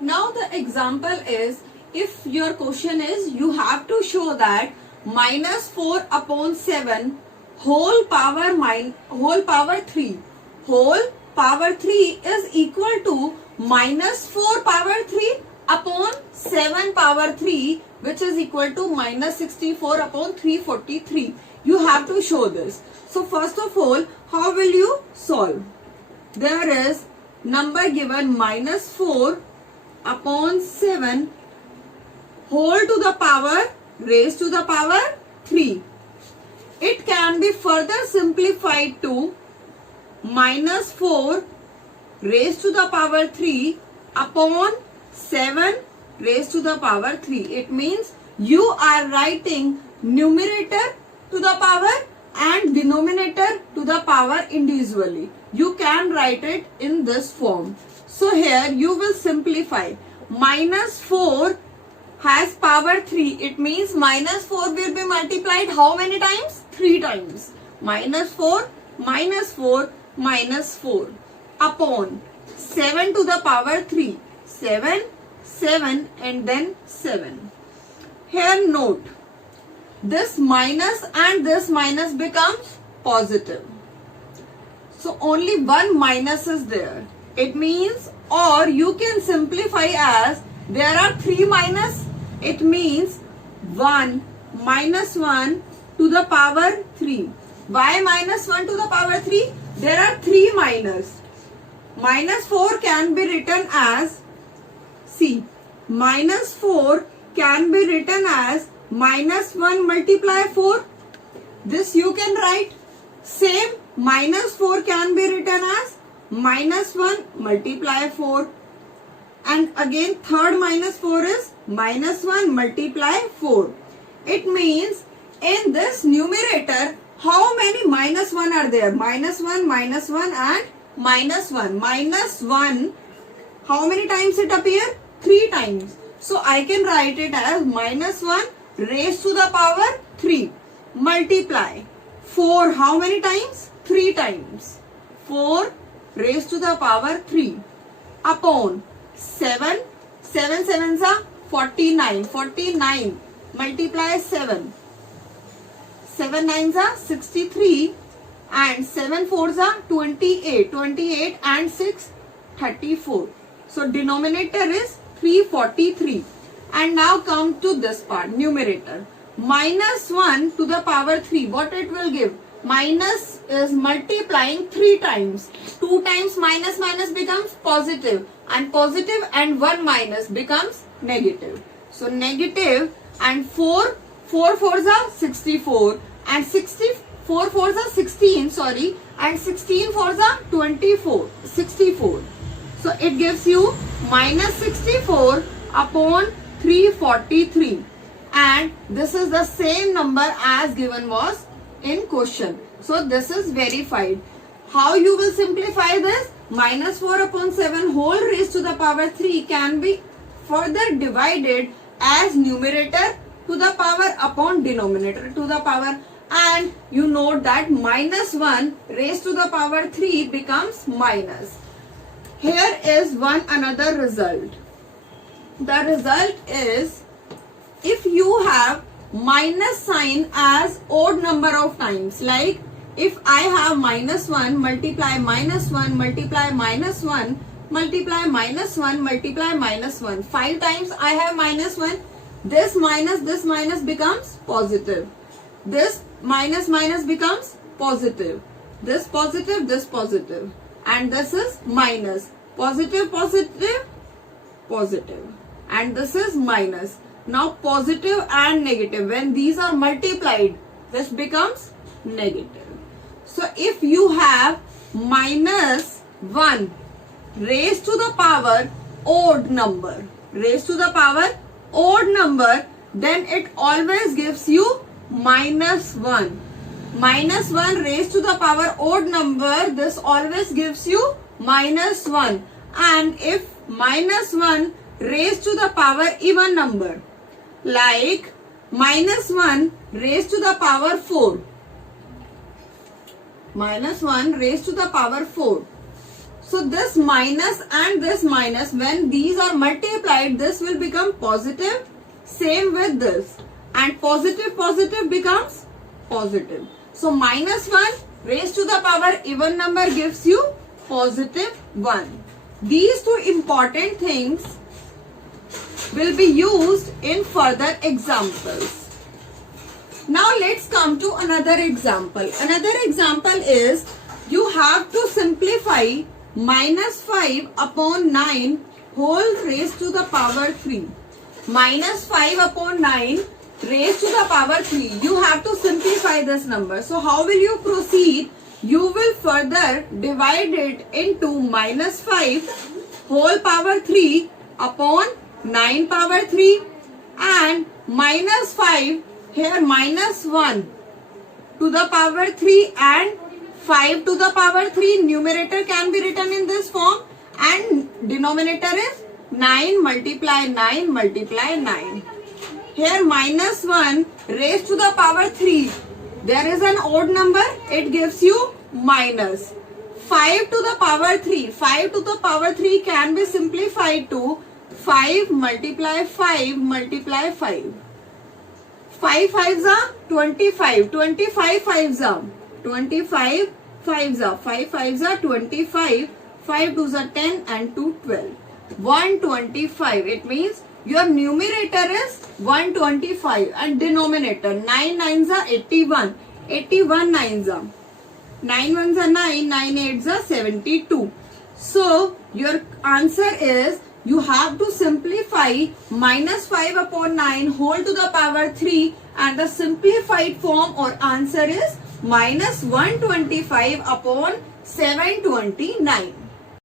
Now the example is, if your question is, you have to show that minus 4 upon 7 whole power 3 is equal to minus 4 power 3 upon 7 power 3, which is equal to minus 64 upon 343. You have to show this. So first of all, how will you solve? There is number given minus 4 upon 7 whole to the power raised to the power 3. It can be further simplified to minus 4 raised to the power 3 upon 7 raised to the power 3. It means you are writing numerator to the power and denominator to the power individually. You can write it in this form. So here you will simplify. Minus 4 has power 3. It means minus 4 will be multiplied how many times? 3 times. Minus 4, minus 4, minus 4 upon 7 to the power 3. 7, 7 and then 7. Here note, this minus and this minus becomes positive. So only one minus is there. It means, or you can simplify as there are 3 minus. It means 1 minus 1 to the power 3. Why minus 1 to the power 3? There are 3 minus. Minus 4 can be written as, see, minus 4 can be written as minus 1 multiply 4. This you can write. Same, minus 4 can be written as minus 1 multiply 4. And again third minus 4 is minus 1 multiply 4. It means in this numerator, how many minus 1 are there? Minus 1 and minus 1. Minus 1, how many times it appear? 3 times. So I can write it as minus 1 raised to the power 3 multiply 4. How many times? 3 times. 4 raised to the power 3 upon 7. 7 sevens are 49. 49 multiply 7. 7 nines are 63 and 7 fours are 28. 28 and 6 34. So denominator is 343. And now come to this part, numerator. Minus 1 to the power 3. What it will give? Minus is multiplying 3 times. 2 times minus minus becomes positive. And positive and 1 minus becomes negative. So negative and 4 fours are 64. And 4 fours are 16, sorry. And 16 fours are 24. 64. So it gives you minus 64 upon 343, and this is the same number as given was in question. So this is verified. How you will simplify this? Minus 4 upon 7 whole raised to the power 3 can be further divided as numerator to the power upon denominator to the power, and you note that minus 1 raised to the power 3 becomes minus. Here is one another result. The result is, if you have minus sign as odd number of times, like if I have minus 1 multiply minus 1 multiply minus 1 multiply minus 1 multiply minus 1, 5 times I have minus 1, this minus becomes positive. This minus becomes positive. This positive. And this is minus. Positive, positive. And this is minus. Now positive and negative, when these are multiplied, this becomes negative. So if you have minus 1 raised to the power odd number, then it always gives you minus 1. Minus 1 raised to the power odd number, this always gives you minus 1. And if minus 1 raised to the power even number, like minus 1 raised to the power 4. Minus 1 raised to the power 4. So this minus and this minus, when these are multiplied, this will become positive. Same with this. And positive becomes positive. So minus 1 raised to the power even number gives you positive 1. These two important things will be used in further examples. Now let's come to another example. Another example is you have to simplify minus 5 upon 9 whole raised to the power 3. Minus 5 upon 9 raised to the power 3. You have to simplify this number. So how will you proceed? You will further divide it into minus 5 whole power 3 upon 9 power 3 and minus 5 here minus 1 to the power 3 and 5 to the power 3. Numerator can be written in this form and denominator is 9 multiply 9 multiply 9. Here minus 1 raised to the power 3. There is an odd number. It gives you minus. 5 to the power 3. 5 to the power 3 can be simplified to 5 multiply 5 multiply 5. 5 5s are 25. 25 5s are 25 5s are 5 5s are 25. 5 2s are 10 and 2 12. 125. It means your numerator is 125 and denominator 9 9s are 81. 81 9s are 9 1s are 9. 9 8s are 72. So your answer is you have to simplify minus 5 upon 9 whole to the power 3 and the simplified form or answer is minus 125 upon 729.